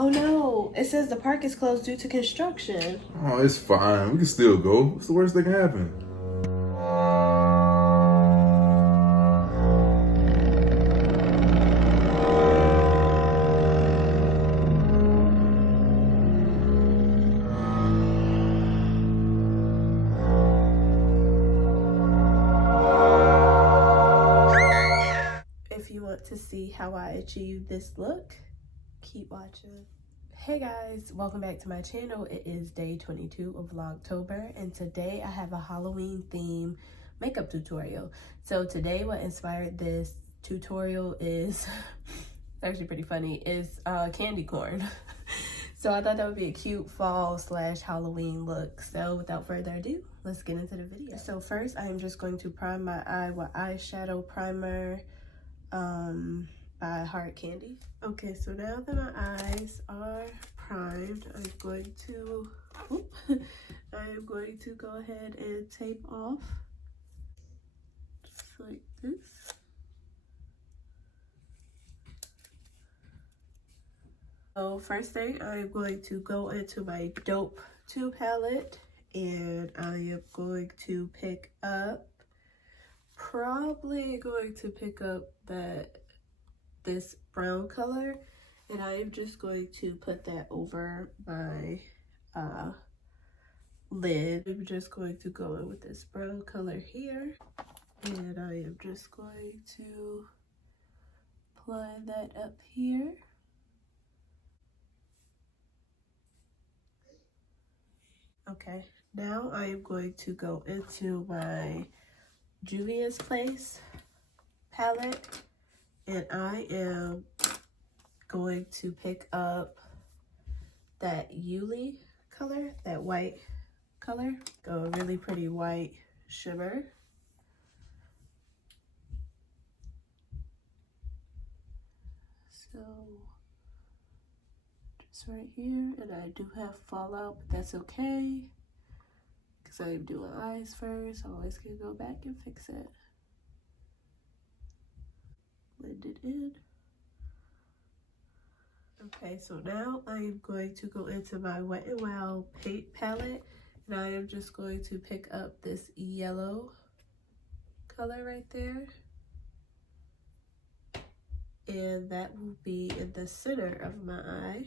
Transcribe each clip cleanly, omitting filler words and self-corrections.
Oh no, it says the park is closed due to construction. Oh, it's fine. We can still go. What's the worst that can happen? If you want to see how I achieve this look, keep watching. Hey guys, welcome back to my channel. It is day 22 of Vlogtober, and today I have a Halloween theme makeup tutorial. So today what inspired this tutorial is actually pretty funny, is candy corn. So I thought that would be a cute fall / Halloween look. So without further ado, let's get into the video. So first I am just going to prime my eye with eyeshadow primer by Hard Candy. Okay, so now that my eyes are primed, I'm going to go ahead and tape off just like this. So first thing, I'm going to go into my Dope 2 palette, and I am going to pick up, this brown color, and I am just going to put that over my lid. I'm just going to go in with this brown color here, and I am just going to apply that up here. Okay, now I am going to go into my Juvia's Place palette, and I am going to pick up that Yuli color, that white color. Go a really pretty white shimmer. So just right here, and I do have fallout, but that's okay because I'm doing eyes first. I always can go back and fix it. Blend it in. Okay, so now I am going to go into my Wet n Wild paint palette, and I am just going to pick up this yellow color right there, and that will be in the center of my eye.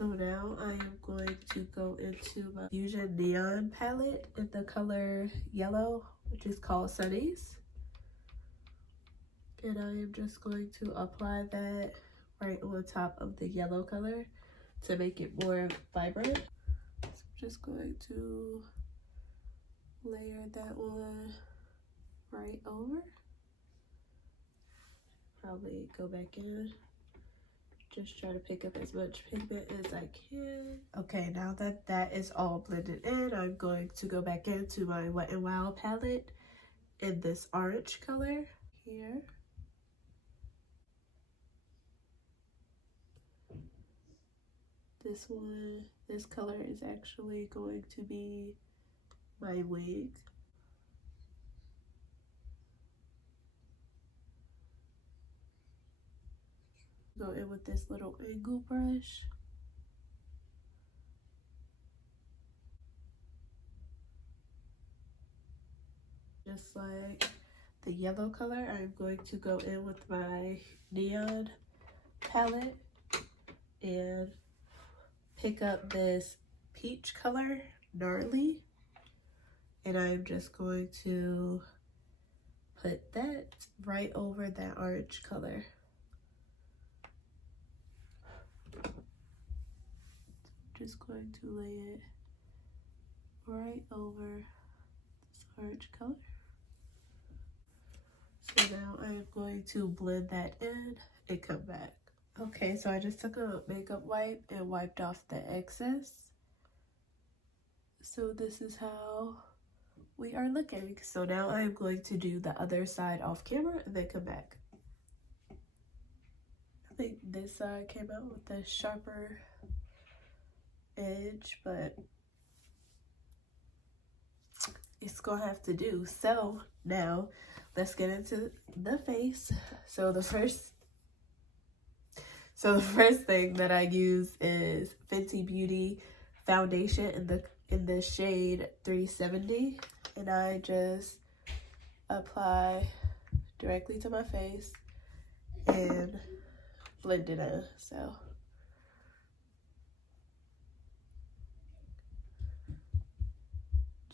So now I am going to go into my Fusion Neon palette in the color yellow, which is called Sunnies. And I am just going to apply that right on top of the yellow color to make it more vibrant. So I'm just going to layer that one right over. Probably go back in. Just try to pick up as much pigment as I can. Okay, now that that is all blended in, I'm going to go back into my Wet n Wild palette in this orange color here. This color is actually going to be my wig. Go in with this little angle brush. Just like the yellow color, I'm going to go in with my neon palette and pick up this peach color, Gnarly, and I'm just going to put that right over that orange color. Just going to lay it right over this orange color. So now I'm going to blend that in and come back. Okay, so I just took a makeup wipe and wiped off the excess. So this is how we are looking. So now I'm going to do the other side off camera and then come back. I think this side came out with a sharper edge, but it's gonna have to do. So now let's get into the face. So the first thing that I use is Fenty Beauty foundation in the shade 370, and I just apply directly to my face and blend it in. So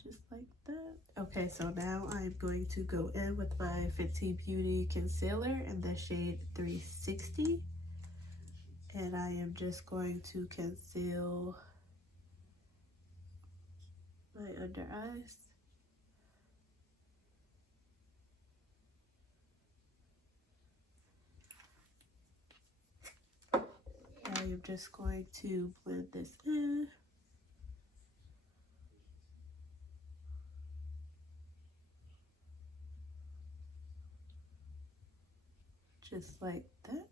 just like that. Okay, so now I'm going to go in with my Fenty Beauty concealer in the shade 360, and I am just going to conceal my under eyes. I am just going to blend this in. Just like that.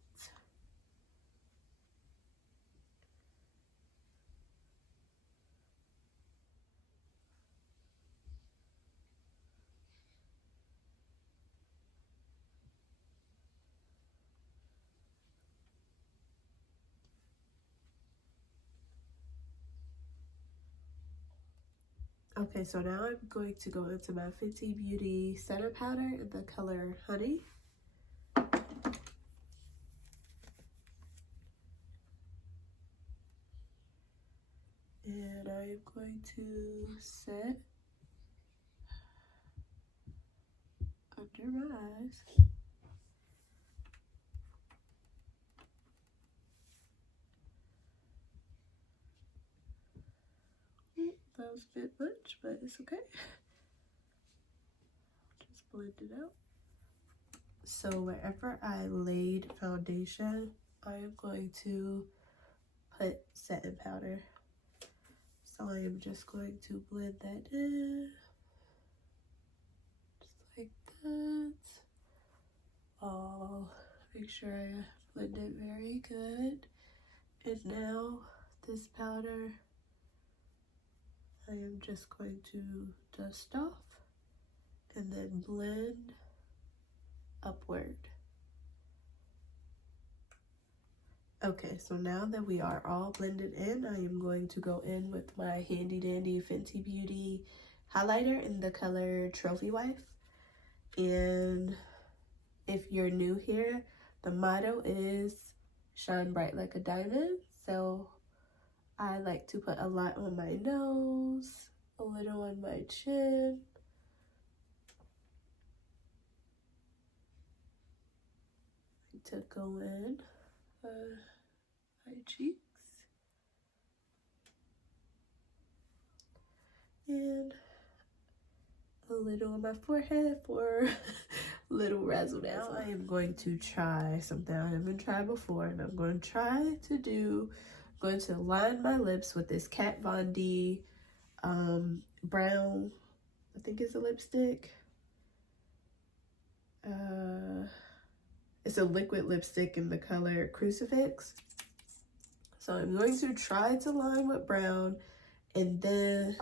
Okay, so now I'm going to go into my Fenty Beauty setting powder in the color Honey. And I'm going to set under my eyes. That was a bit much, but it's okay. Just blend it out. So wherever I laid foundation, I am going to put setting powder. So I am just going to blend that in. Just like that. Oh, make sure I blend it very good. And now this powder, I am just going to dust off and then blend upward. Okay, so now that we are all blended in, I am going to go in with my handy dandy Fenty Beauty highlighter in the color Trophy Wife. And if you're new here, the motto is shine bright like a diamond. So I like to put a lot on my nose, a little on my chin. To go in my cheeks and a little on my forehead for a little razzle dazzle. Now I am going to try something I haven't tried before, and I'm going to line my lips with this Kat Von D brown, I think it's a lipstick. It's a liquid lipstick in the color Crucifix. So I'm going to try to line with brown and then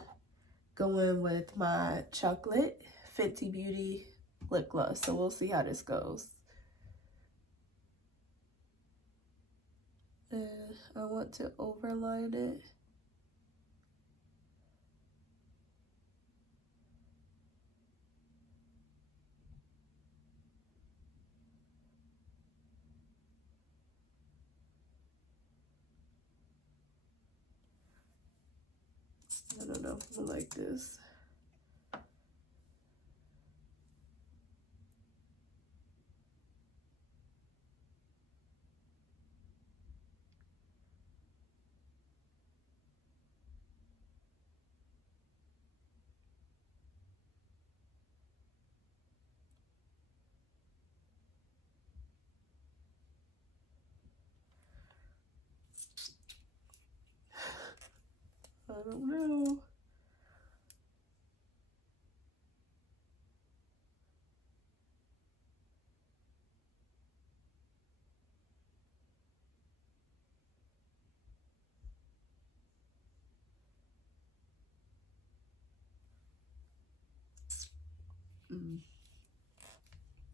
go in with my chocolate Fenty Beauty lip gloss. So we'll see how this goes. And I want to overline it. I don't know if I like this. I don't know.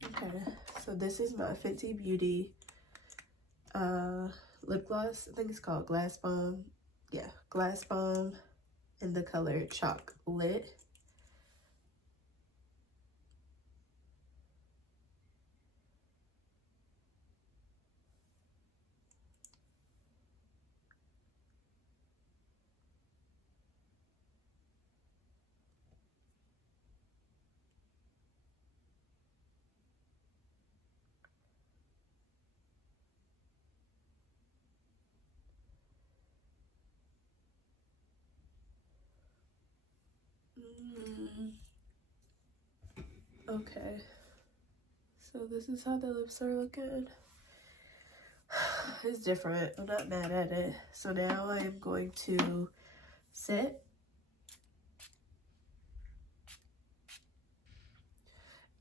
Okay, so this is my Fenty Beauty lip gloss. I think it's called Glass Bomb. Yeah, Glass Bomb in the color Chocolit. Okay, so this is how the lips are looking. It's different. I'm not mad at it. So now I am going to sit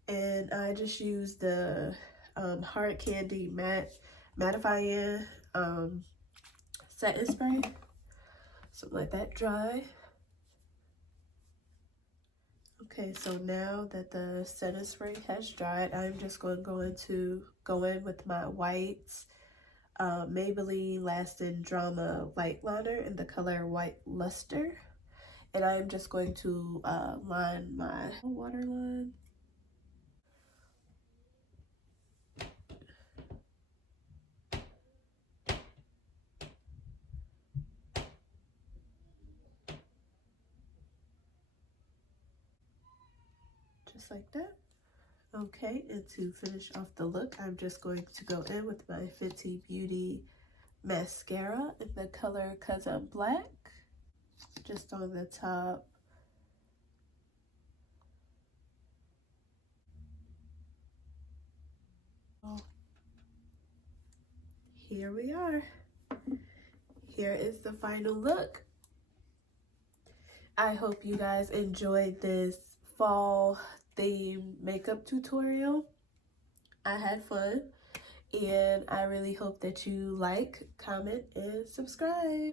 and I just use the Hard Candy mattifying setting spray. So let that dry. Okay, so now that the setting spray has dried, I'm just going to go in with my white Maybelline Lasting Drama White Liner in the color White Luster. And I'm just going to line my waterline. Just like that. Okay, and to finish off the look, I'm just going to go in with my Fenty Beauty mascara in the color Cause I'm Black. Just on the top. Here we are. Here is the final look. I hope you guys enjoyed this fall theme makeup tutorial. I had fun, and I really hope that you like, comment, and subscribe.